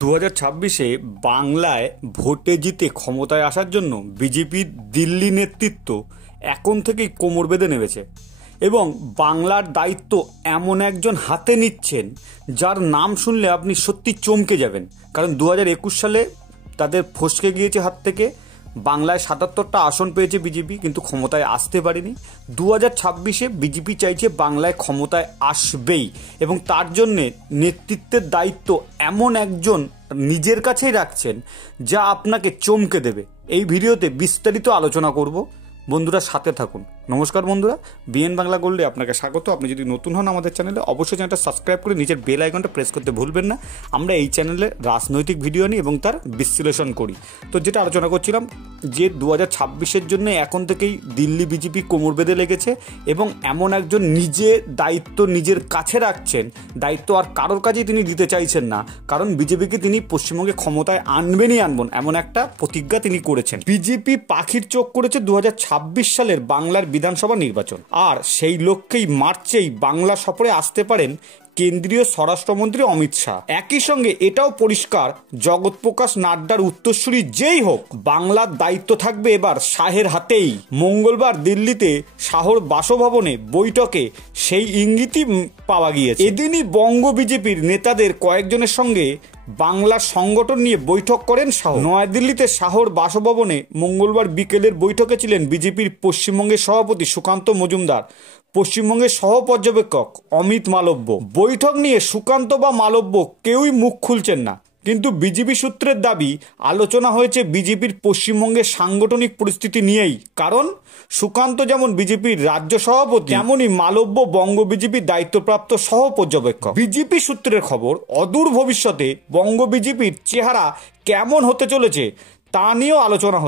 2026-এ বাংলায় ভোটে জিতে ক্ষমতায় আসার জন্য বিজেপির দিল্লি নেতৃত্ব এখন থেকেই কোমর বেঁধে নেমেছে এবং বাংলার দায়িত্ব এমন একজন হাতে নিচ্ছেন যার নাম শুনলে আপনি সত্যি চমকে যাবেন। কারণ 2021 সালে তাদের ফসকে গিয়েছে হাত থেকে, বাংলায় 77টা আসন পেয়েছে বিজেপি, কিন্তু ক্ষমতায় আসতে পারেনি। 2026-এ বিজেপি চাইছে বাংলায় ক্ষমতায় আসবেই এবং তার জন্যে নেতৃত্বের দায়িত্ব এমন একজন নিজের কাছেই রাখছেন যা আপনাকে চমকে দেবে। এই ভিডিওতে বিস্তারিত আলোচনা করব, বন্ধুরা সাথে থাকুন। নমস্কার বন্ধুরা, বিএন বাংলা গোল্ডে আপনাকে স্বাগত। আপনি যদি নতুন হন আমাদের চ্যানেলে, অবশ্যই চ্যানেলটা সাবস্ক্রাইব করে নিচের বেল আইকনটা প্রেস করতে ভুলবেন না। আমরা এই চ্যানেলে রাজনৈতিক ভিডিও নিই এবং তার বিশ্লেষণ করি। তো যেটা আলোচনা করছিলাম যে 2026-এর জন্য এখন থেকেই দিল্লি বিজেপি কোমর বেঁধে লেগেছে এবং এমন একজন দায়িত্ব নিজের কাছে রাখছেন, দায়িত্ব আর কারোর কাছেই তিনি দিতে চাইছেন না, কারণ বিজেপিকে তিনি পশ্চিমবঙ্গে ক্ষমতায় আনবেনই আনবেন এমন একটা প্রতিজ্ঞা তিনি করেছেন। বিজেপি পাখির চোখ করেছে 2026 সালের বাংলার বিধানসভা নির্বাচন, আর সেই লক্ষ্যেই মার্চেই বাংলা সফরে আসতে পারেন কেন্দ্রীয় স্বরাষ্ট্রমন্ত্রী অমিত শাহ। একই সঙ্গে এটাও পরিষ্কার, জগৎপ্রকাশ নাড্ডার উত্তরসূরি যেই হোক, বাংলার দায়িত্ব থাকবে এবার শাহের হাতেই। মঙ্গলবার দিল্লিতে শাহর বাসভবনে বৈঠকে সেই ইঙ্গিতই পাওয়া গিয়েছে। এদিনই বঙ্গ বিজেপির নেতাদের কয়েকজনের সঙ্গে বাংলার সংগঠন নিয়ে বৈঠক করেন শাহ। নয়াদিল্লিতে শাহর বাসভবনে মঙ্গলবার বিকেলের বৈঠকে ছিলেন বিজেপির পশ্চিমবঙ্গের সভাপতি সুকান্ত মজুমদার, পশ্চিমবঙ্গের সহ পর্যবেক্ষক অমিত মালব্য। বৈঠক নিয়ে সুকান্ত বা মালব্য কেউই মুখ খুলছেন না, কিন্তু বিজেপি সূত্রের দাবি আলোচনা হয়েছে বিজেপির পশ্চিমবঙ্গের সাংগঠনিক পরিস্থিতি নিয়েই। কারণ সুকান্ত যেমন বিজেপির রাজ্য সভাপতি, তেমনই মালব্য বঙ্গ বিজেপির দায়িত্বপ্রাপ্ত সহ পর্যবেক্ষক। বিজেপি সূত্রের খবর, অদূর ভবিষ্যতে বঙ্গ বিজেপির চেহারা কেমন হতে চলেছে তা নিয়েও আলোচনা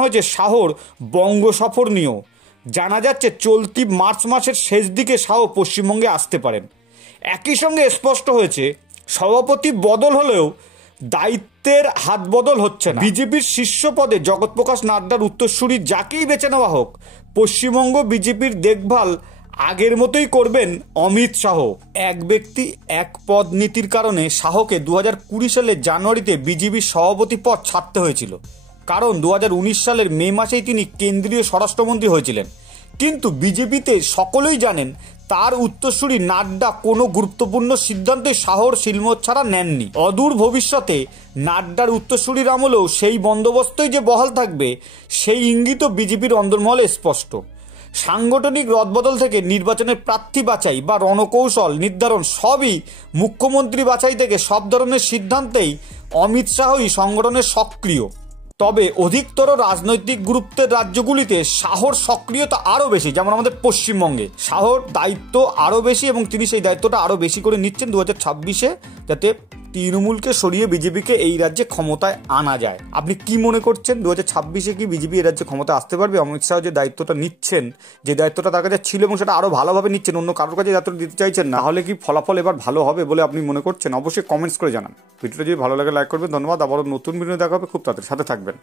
হয়েছে শাহর বঙ্গ সফর নিয়েও। জানা যাচ্ছে চলতি মার্চ মাসের শেষ দিকে শাহ পশ্চিমবঙ্গে আসতে পারেন। একই সঙ্গে স্পষ্ট হয়েছে সভাপতি বদল হলেও দায়িত্বের হাত বদল হচ্ছে না। বিজেপির শীর্ষ পদে জগৎপ্রকাশ নাড্ডার উত্তরসূরি যাকেই বেছে নেওয়া হোক, পশ্চিমবঙ্গ বিজেপির দেখভাল আগের মতোই করবেন অমিত শাহ। এক ব্যক্তি এক পদ নীতির কারণে শাহকে 2020 সালের জানুয়ারিতে বিজেপির সভাপতি পদ ছাড়তে হয়েছিল, কারণ 2019 সালের মে মাসেই তিনি কেন্দ্রীয় স্বরাষ্ট্রমন্ত্রী হয়েছিলেন। কিন্তু বিজেপিতে সকলেই জানেন তার উত্তরসূরি নাড্ডা কোনো গুরুত্বপূর্ণ সিদ্ধান্তই শাহর শিলমোহর ছাড়া নেননি। অদূর ভবিষ্যতে নাড্ডার উত্তরসূরির আমলেও সেই বন্দোবস্তই যে বহাল থাকবে, সেই ইঙ্গিতও বিজেপির অন্দরমহলে স্পষ্ট। সাংগঠনিক রদবদল থেকে নির্বাচনের প্রার্থী বাছাই বা রণকৌশল নির্ধারণ, সবই মুখ্যমন্ত্রী বাছাই থেকে সব ধরনের সিদ্ধান্তেই অমিত শাহই সংগঠনের সক্রিয়। তবে অধিকতর রাজনৈতিক গুরুত্বের রাজ্যগুলিতে শাহর সক্রিয়তা আরও বেশি, যেমন আমাদের পশ্চিমবঙ্গে শাহর দায়িত্ব আরও বেশি এবং তিনি সেই দায়িত্বটা আরও বেশি করে নিচ্ছেন 2026-এ, যাতে তৃণমূলকে সরিয়ে বিজেপিকে এই রাজ্যে ক্ষমতায় আনা যায়। আপনি কি মনে করছেন 2026-এ কি বিজেপি এই রাজ্যে ক্ষমতায় আসতে পারবে? অমিত শাহ যে দায়িত্বটা নিচ্ছেন, যে দায়িত্বটা তার কাছে ছিল এবং সেটা আরও ভালোভাবে নিচ্ছেন, অন্য কারোর কাছে দায়িত্ব দিতে চাইছেন না, তাহলে কি ফলাফল এবার ভালো হবে বলে আপনি মনে করছেন? অবশ্যই কমেন্টস করে জানান। ভিডিওটা যদি ভালো লাগে লাইক করবেন। ধন্যবাদ। আবারও নতুন ভিডিও দেখা হবে খুব তাড়াতাড়ি, সাথে থাকবেন।